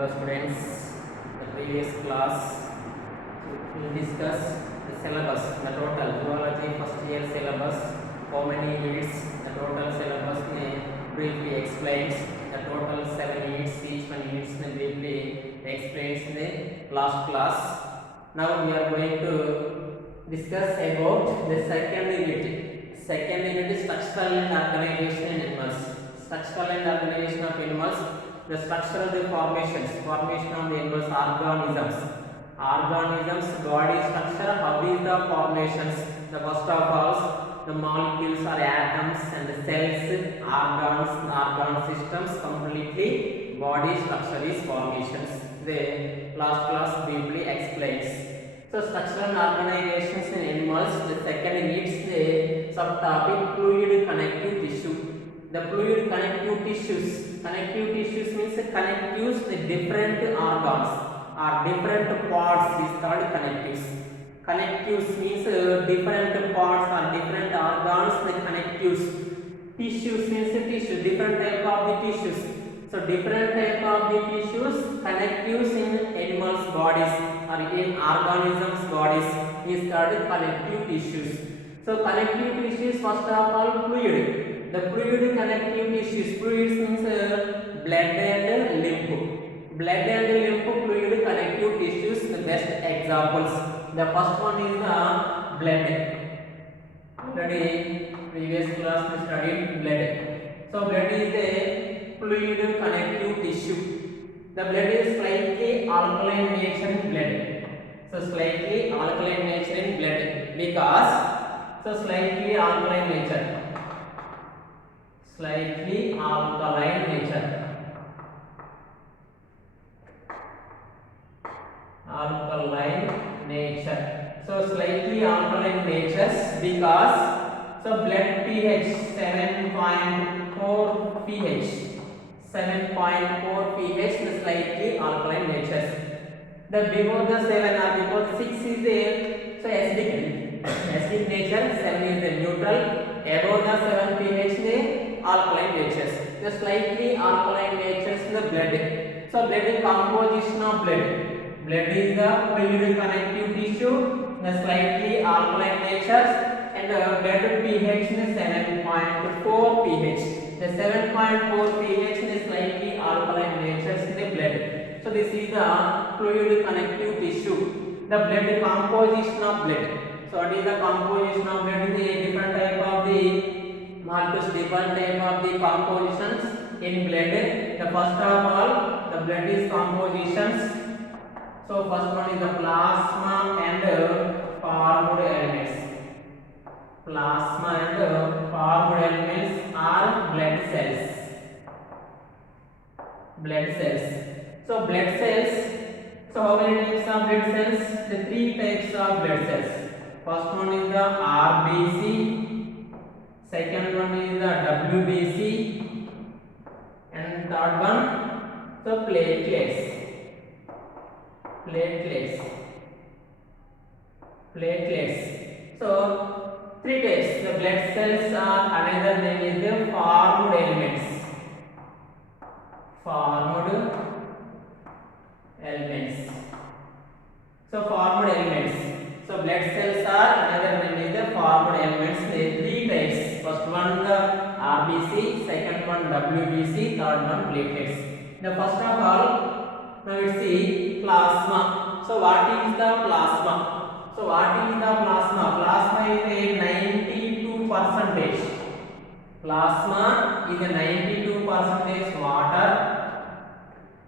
Hello students, the previous class we will discuss the syllabus, the total zoology first year syllabus, how many units, the total syllabus briefly explains, the total 7 units, each one units briefly explains in the last class. Now we are going to discuss about the second unit. Second unit is structural and organization in animals. Structural and organization of animals. The structure of the formation of the animals, organisms, body structure, how is the formations, the first of all, the molecules or atoms and the cells, organ systems, completely body structure is formations. The last class briefly explains. So structural organizations in animals, the second needs the subtopic fluid connective tissue. The fluid connective tissues means connectives with different organs or different parts is called connectives. Connectives means different parts or different organs, the connectives. Tissues means tissue, different type of the tissues. So different type of the tissues, connectives in animals bodies or in organisms bodies is called connective tissues. So connective tissues first of all fluid. The fluid connective tissues, fluids means blood and lymph. Blood and lymph fluid connective tissues, the best examples. The first one is the blood. Already previous class we studied blood. So blood is a fluid connective tissue. The blood is slightly alkaline nature in blood. So slightly alkaline nature in blood because slightly alkaline nature. Slightly alkaline nature. Alkaline nature. So slightly alkaline natures because blood pH 7.4 pH. 7.4 pH the slightly alkaline natures. The before the 7 or before 6 is there. So acidic nature, 7 is the neutral. Above the 7 pH the alkaline natures. The slightly alkaline natures in the blood. So blood is composition of blood. Blood is the fluid connective tissue, the slightly alkaline natures, and blood pH is 7.4 pH. The 7.4 pH is slightly alkaline natures in the blood. So this is the fluid connective tissue. The blood composition of blood. So what is the composition of blood? The different type of the molecules, different type of the compositions in blood. The first of all, the blood is compositions. So first one is the plasma and formed elements. Plasma and formed elements are blood cells. Blood cells. So blood cells. So how many types of blood cells? The 3 types of blood cells. First one is the RBC, second one is the WBC, and third one platelets. So 3 types. The blood cells are another name is the formed elements. So formed elements. So blood cells are another name is the formed elements. There are 3 types. First one the RBC, second one WBC, third one platelets. The first of all, now we see plasma. So what is the plasma? Plasma is a 92%. Plasma is a 92% water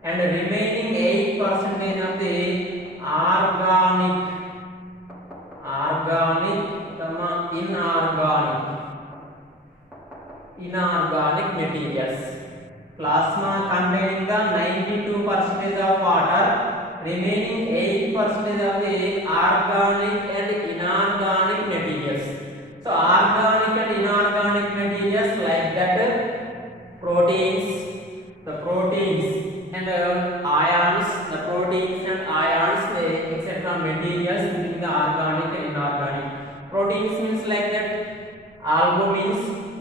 and remaining 8% of the inorganic materials. Plasma containing the 92% of water, remaining 8% of the organic and inorganic materials. So organic and inorganic materials like that proteins, the proteins and ions, the proteins and ions, etc. materials between the organic and inorganic. Proteins means like that albumins,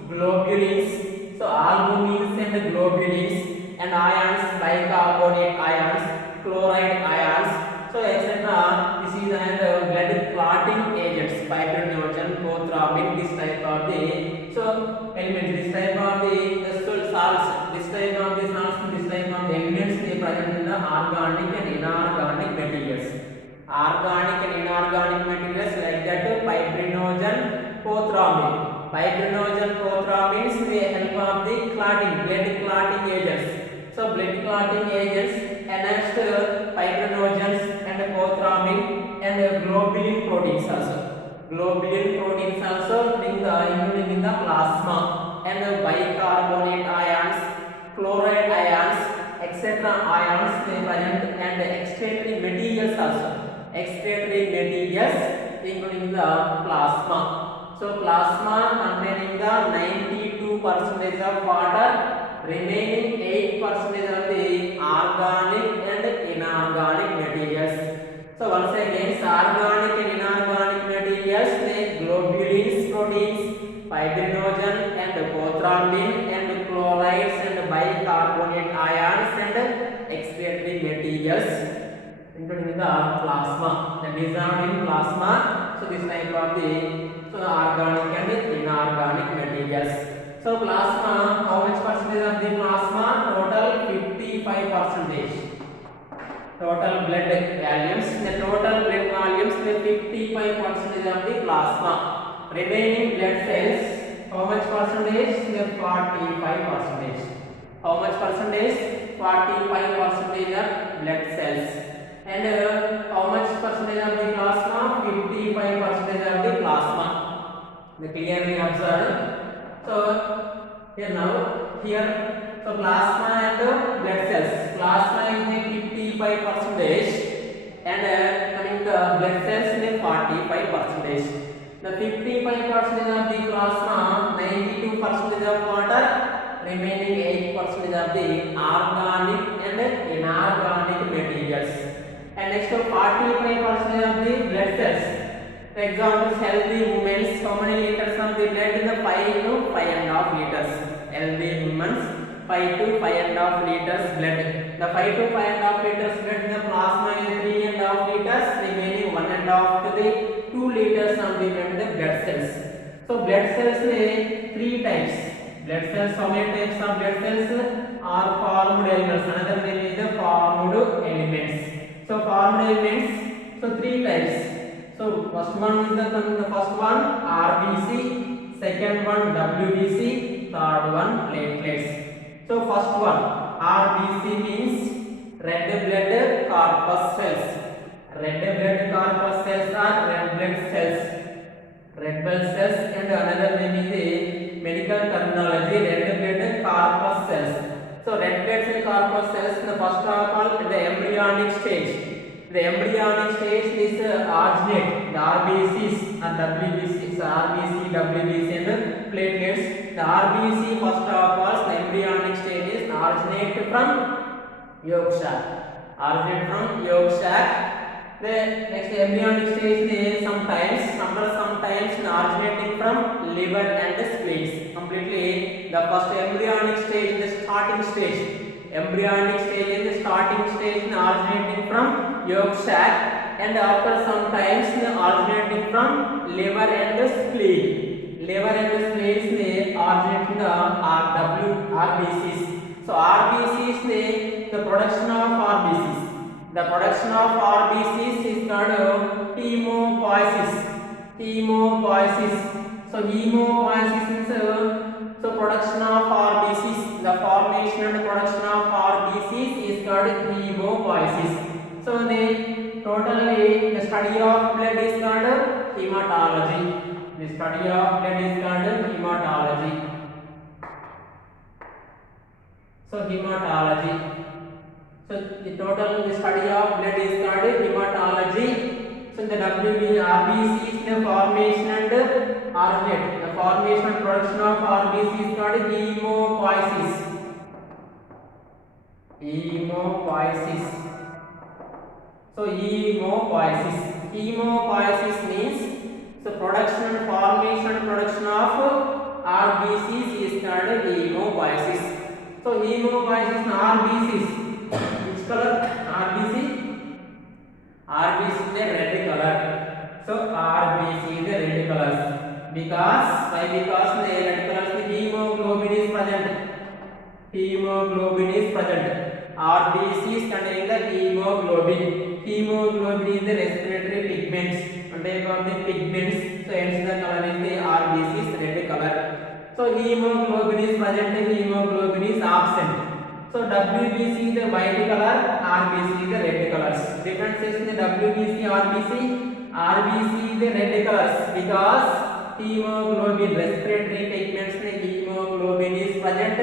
globulins. So albumins and globulins and ions, bicarbonate ions, chloride ions, so etc. This is and blood clotting agents, fibrinogen, prothrombin, this type of the so elements, this type of the salts, this type of the salts, this type of the elements they present in the organic and inorganic materials. Organic and inorganic materials like that fibrinogen, prothrombin. Fibrinogen, prothrombins they help of the clotting, blood clotting agents. So blood clotting agents enhanced fibrinogens and prothrombin and globulin proteins also. Globulin proteins also including in the plasma and bicarbonate ions, chloride ions, etc. ions they present and excretory materials also. Excretory materials including the plasma. So plasma containing the 92% of water, remaining 8% of the organic and inorganic materials. So once again, organic and inorganic materials, the globulins proteins, fibrinogen and prothrombin and chlorides and bicarbonate ions and excretory materials including the plasma, the dissolved in plasma. So this type of the organic and inorganic materials. So plasma, how much percentage of the plasma? Total 55%. Total blood volumes, the total blood volumes the 55% of the plasma. Remaining blood cells, how much percentage? The 45%. How much percentage? 45% of blood cells. And how much percentage of the plasma? 55% of the plasma. The clearly observed. So here now, so plasma and blood cells. Plasma is the 55% and coming to blood cells is 45%. The 55% of the plasma, 92% of water, remaining 8% of the organic and inorganic materials. And next to 45% of the blood cells. For example, healthy women, how many liters of the blood in the 5 to 5.5 liters. Healthy women, 5 to 5.5 liters blood. The 5 to 5.5 liters blood in the plasma is 3.5 liters, remaining 1.5 to the 2 liters of the blood in the blood cells. So blood cells are 3 types. Blood cells, how many types of blood cells are formed elements? Another name is the formed elements. So formed elements, so 3 types. So first one is the first one RBC, second one WBC, third one platelets. So first one RBC means red blood corpus cells. Red blood corpus cells are red blood cells. Red blood cells and another name is the medical terminology red blood corpus cells. So red blood cell corpus cells the first of all in the embryonic stage. The embryonic stage is originate the RBCs and WBCs, RBC, WBC and platelets. The RBC first of all the embryonic stage is originate from yolk sac. Originate from yolk sac. The next embryonic stage is sometimes originating from liver and spleens. Completely the first embryonic stage is the starting stage. Embryonic stage is the starting stage originating from yolk sac and after sometimes originating from liver and spleen. Liver and spleens originating the RBCs. So RBCs the production of RBCs. The production of RBCs is called hemopoiesis. Hemopoiesis. So hemopoiesis is so production of RBCs. The formation and production of RBCs is called hemopoiesis. So the study of blood is called hematology. The study of blood is called hematology. So hematology. So the study of blood is called hematology. So the RBC is the formation and originate. The formation and production of RBC is called hemopoiesis. Hemopoiesis. So hemopoiesis. Hemopoiesis means so production and formation and production of RBCs is called hemopoiesis. So hemopoiesis and RBCs, which color? RBC. RBC is the red color. So RBC is the red colors. Because why? Because the red colors, the hemoglobin is present. Hemoglobin is present. RBC is containing the hemoglobin. Hemoglobin is the respiratory pigments. One type of the pigments. So hence the color is the RBC is red color. So hemoglobin is present, hemoglobin is absent. So WBC is the white color, RBC is the red colors. Difference is the WBC, RBC. RBC is the red colors because hemoglobin respiratory pigments hemoglobin is present,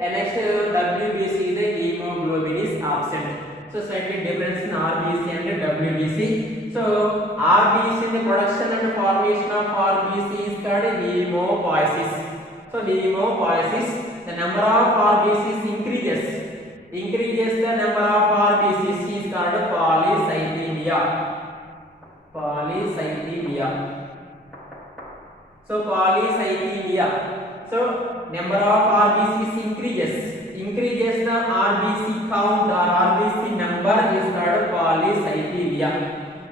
and next WBC is the hemoglobin is absent. So slightly difference in RBC and WBC. So RBC, the production and formation of RBC is called hemopoiesis. So hemopoiesis, the number of RBCs increases the number of RBCs is called polycythemia. Polycythemia. So polycythemia. So number of RBCs increases the RBC count or RBC number is called polycythemia.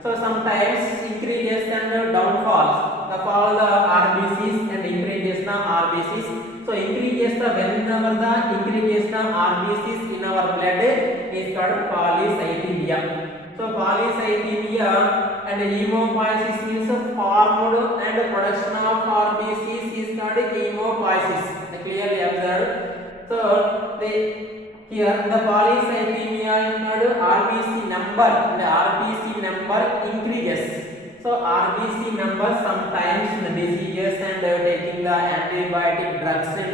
So sometimes increases and downfalls. The fall the RBCs and increases the RBCs. So increases the whenever the increases the RBCs in our blood is called polycythemia. So polycythemia and hemopoiesis means formed and production of RBCs is called hemopoiesis. Clearly observed. So here the polycythemia is called RBC number. The RBC number increases. So RBC number sometimes in the diseases and taking the antibiotic drugs and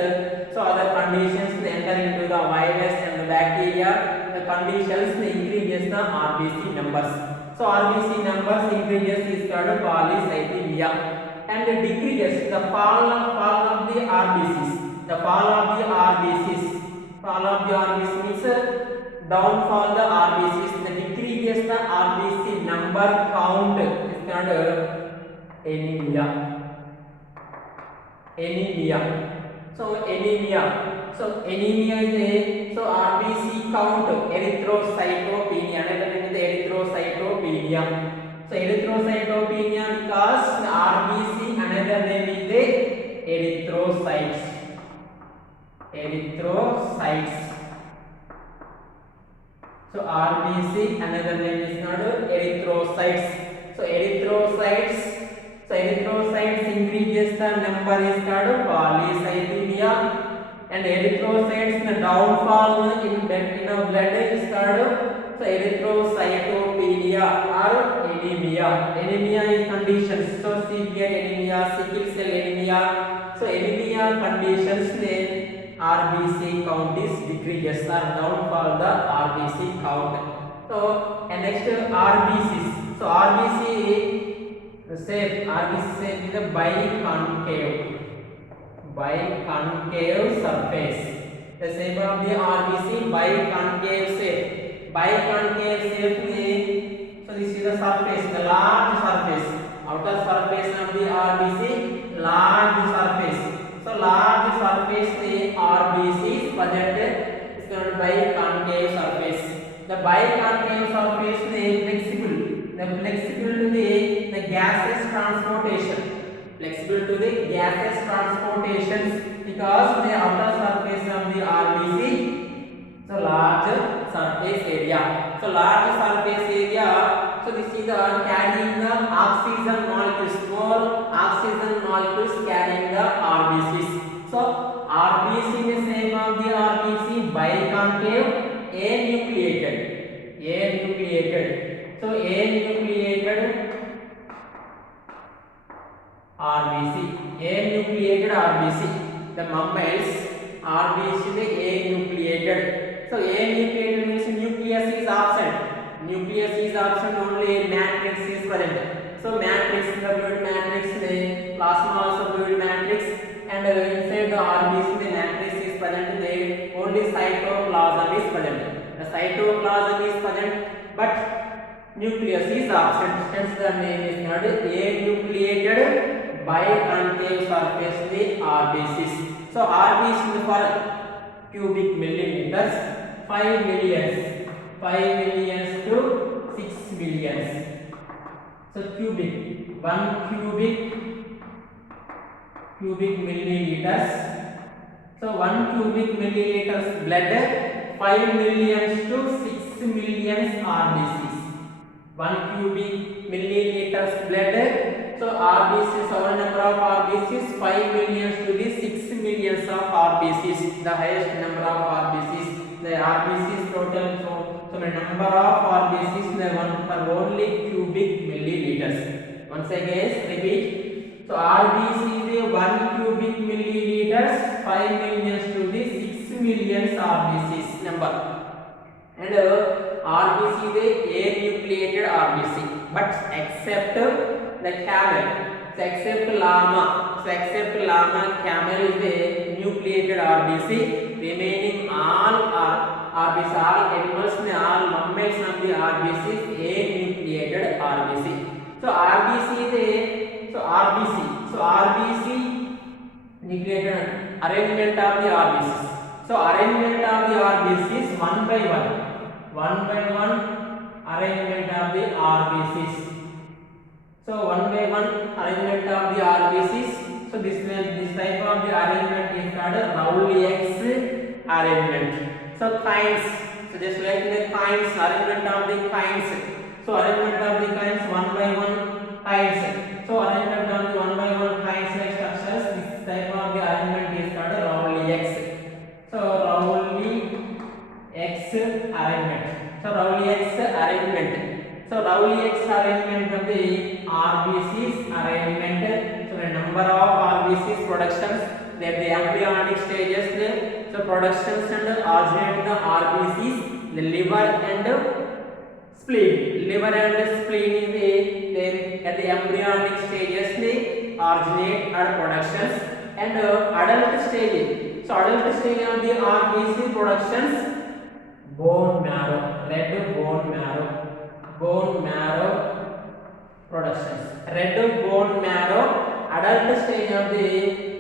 so other conditions enter into the virus and the bacteria. The conditions increases the RBC numbers. So RBC numbers increases is called polycythemia, and decreases the fall of the RBCs. The fall of the RBCs means downfall the RBCs. The decreases the RBC number count is called anemia. So anemia is so RBC count erythrocytopenia. Another name is erythrocytopenia. So erythrocytopenia because RBC, another name is the erythrocytes. So RBC, another name is called erythrocytes. So erythrocytes increases the number is called polycythemia, and erythrocytes the downfall in blood is called so erythrocytopenia or anemia. Anemia is conditions. So severe anemia, sickle cell anemia. So anemia conditions RBC count is decreases or downfall the RBC count. So and next RBCs. So RBC shape is a biconcave surface. The shape of the RBC biconcave shape. Biconcave shape so this is the surface, the large surface, outer surface of the RBC, large surface. So large surface the RBC is present is called biconcave surface. The biconcave surface is flexible. The flexible to the gaseous transportation. Flexible to the gaseous transportations because the outer surface of the RBC. So large surface area. So large surface area. So this is the carrying the oxygen molecules. More oxygen molecules carrying the RBCs. So RBC in the shape of the RBC biconcave, anucleated. So anucleated RBC. The mammals RBC is anucleated. So anucleated means nucleus is absent. Only matrix is present. So matrix, the fluid matrix, the plasma also fluid matrix, and inside the RBC the matrix is present. Only cytoplasm is present. The cytoplasm is present, but nucleus is absent. Hence the name is called anucleated biconcave surface the RBCs. So RBC cubic milliliters, 5 millions to 6 millions. So cubic, 1 cubic milliliters. So 1 cubic milliliters blood, 5 millions to 6 millions RBCs. 1 cubic milliliters blood. So RBCs, our number of RBCs, 5 millions to the 6 millions of RBCs, the highest number of RBCs. The RBCs total, so the number of RBCs, the one for only cubic milliliters. Once again, repeat. So RBC is 1 cubic milliliters, 5 millions to the 6 millions RBCs number. And RBC is a nucleated RBC, but except the camel. So except llama. So except llama, camel is a nucleated RBC. Remaining all RBC, all animals, all mammals of the RBC is a nucleated RBC. So RBC is a RBC nucleated arrangement of the RBCs. So arrangement of the RBCs one by one arrangement of the RBCs. So one by one arrangement of the RBCs. So this type of the arrangement is called Rowley-X arrangement. So kinds. So just like the kinds, arrangement of the kinds. So arrangement of the kinds one by one kinds. So arrangement of the one by one kinds like structures. This type of the arrangement is called Rowley-X. So Rowley-X arrangement. So Rowley-X arrangement. So Rowley-X arrangement of the RBCs arrangement. So the number of RBCs productions, they the embryonic stages. So productions and originate the RBCs, the liver and spleen. Liver and spleen is the at the embryonic stages they originate or productions, and adult stage. So adult stage of the RBC productions, bone marrow, red bone marrow productions, red bone marrow, adult stage of the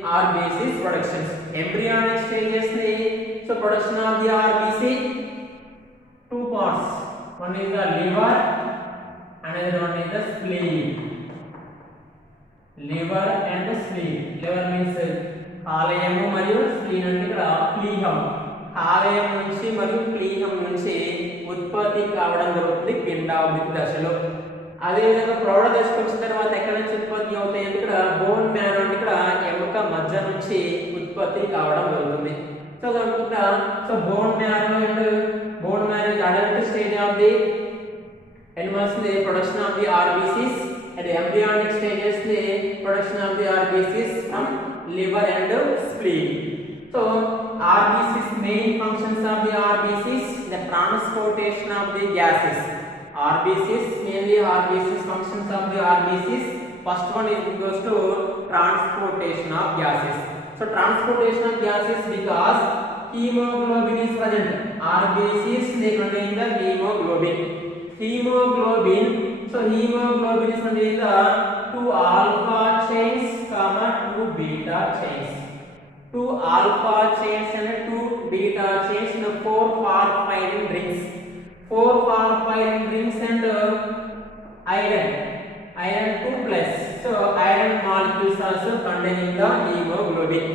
RBCs productions. Embryonic stages the so production of the RBC, two parts, one is the liver, another one is the spleen. Liver and spleen. Liver means కాలేయము మరియు spleen అంటే ఇక్కడ ప్లీహం. కాలేయం నుంచి మరియు ప్లీహం నుంచి ఉత్పత్తి కావడం జరుగుతుంది పిండాభివృద్ధి దశలో. అదేవిధంగా ప్రౌఢ దశకు వచ్చిన తర్వాత ఎక్కడ నుంచి ఉత్పత్తి అవుతాయి అంటే ఇక్కడ బోన్ మ్యారో అంటే ఇక్కడ ఎముక మధ్య నుంచి ఉత్పత్తి కావడం జరుగుతుంది. సో ఇక్కడ so bone marrow and bone marrow is adult stage of the animals, the production of the RBCs, at the embryonic stages the production of the RBCs from liver and spleen. So RBCs, main functions of the RBCs, the transportation of the gases. RBCs, mainly RBCs, functions of the RBCs, first one is goes to transportation of gases. So transportation of gases, because hemoglobin is present. RBCs, they contain the hemoglobin. So hemoglobin is contained the 2 alpha chains, 2 beta chains. 2 alpha chains and 2 beta chains in the 4 phosphine rings. 4 phosphine rings and iron 2 plus. So iron molecules also containing the hemoglobin.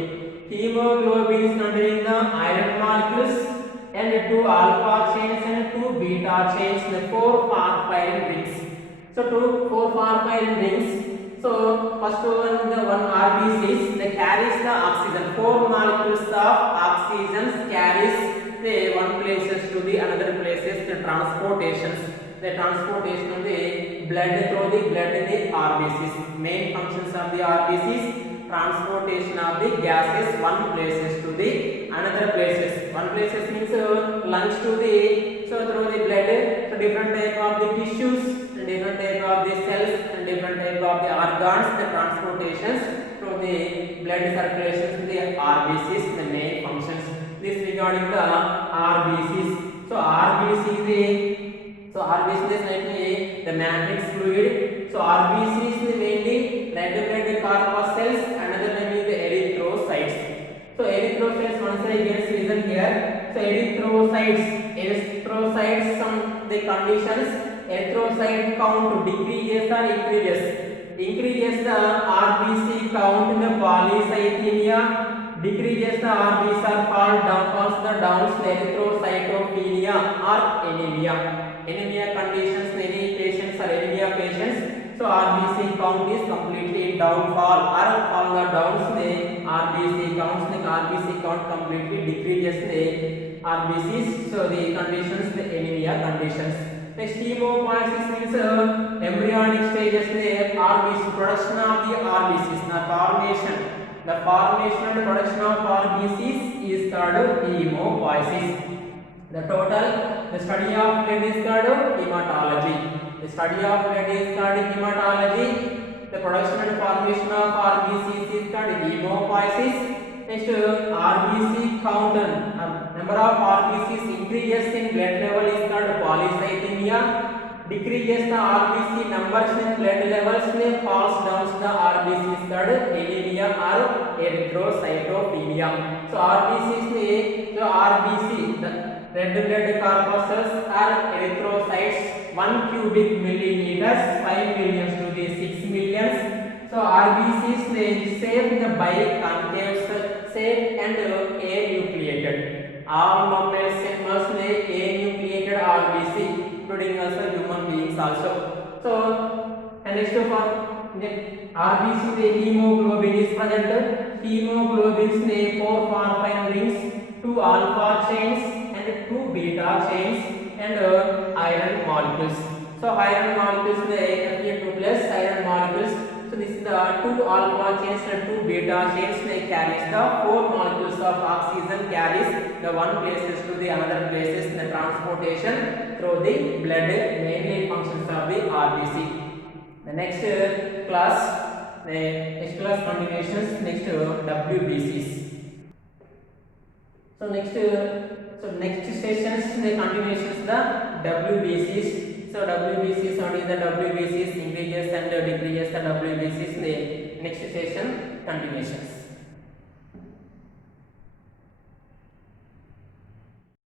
Hemoglobin is containing the iron molecules and 2 alpha chains and 2 beta chains in the 4 phosphine rings. So 4 phosphine rings. So first one, the one RBCs, they carries the oxygen. 4 molecules of oxygen carries the one places to the another places. The transportation of the blood through the blood in the RBCs. Main functions of the RBCs, transportation of the gases one places to the another places. One places means lungs to the, so through the blood, so different type of the tissues, and different type of the cells, and different type of the organs, the transportations through the blood circulation to the RBCs, the main functions. This regarding the RBCs. So RBC is mainly the matrix fluid. So RBC is mainly red blood corpuscles. Another name is the erythrocytes. So erythrocytes, once again is written here. erythrocytes, some the conditions, erythrocyte count decreases or increases. Increases the RBC count in the polycythemia, decreases the RBC are called down, falls the downs erythrocytopenia or anemia. Anemia conditions, many patients are anemia patients. So RBC count is completely downfall or fall the downs ने RBC counts ने RBC count completely decreases ने RBCs. So the conditions the anemia conditions. Next hemopoiesis means embryonic stages ने RBC production of the RBCs the formation and production of RBCs is called hemopoiesis. The study of blood is called hematology. The study of blood is called hematology. The production and formation of RBCs is called hemopoiesis. Next, RBC count, number of RBCs increases in blood level is called polycythemia. Decreases the RBC numbers in blood levels falls down to the RBC is called anemia or erythrocytopenia. So RBCs RBC the red blood corpuscles are erythrocytes 1 cubic millimeters 5 millions to the 6 millions. So RBCs shape the biconcave shape and anucleated. All mammals animals anucleated RBC including also human beings also. So and next for RBC the hemoglobin is present. Hemoglobins 4 or 5 rings, 2 alpha chains and 2 beta chains and iron molecules. So iron molecules Fe2 plus iron molecules. So this is the 2 alpha chains and 2 beta chains carries the 4 molecules of oxygen carries the one places to the another places in the transportation through the blood, mainly functions of the RBC. The next class continuations, next WBCs. So next sessions the continuations the WBCs. So WBCs, what is the WBCs, increases and decreases the WBCs, the next session continuations.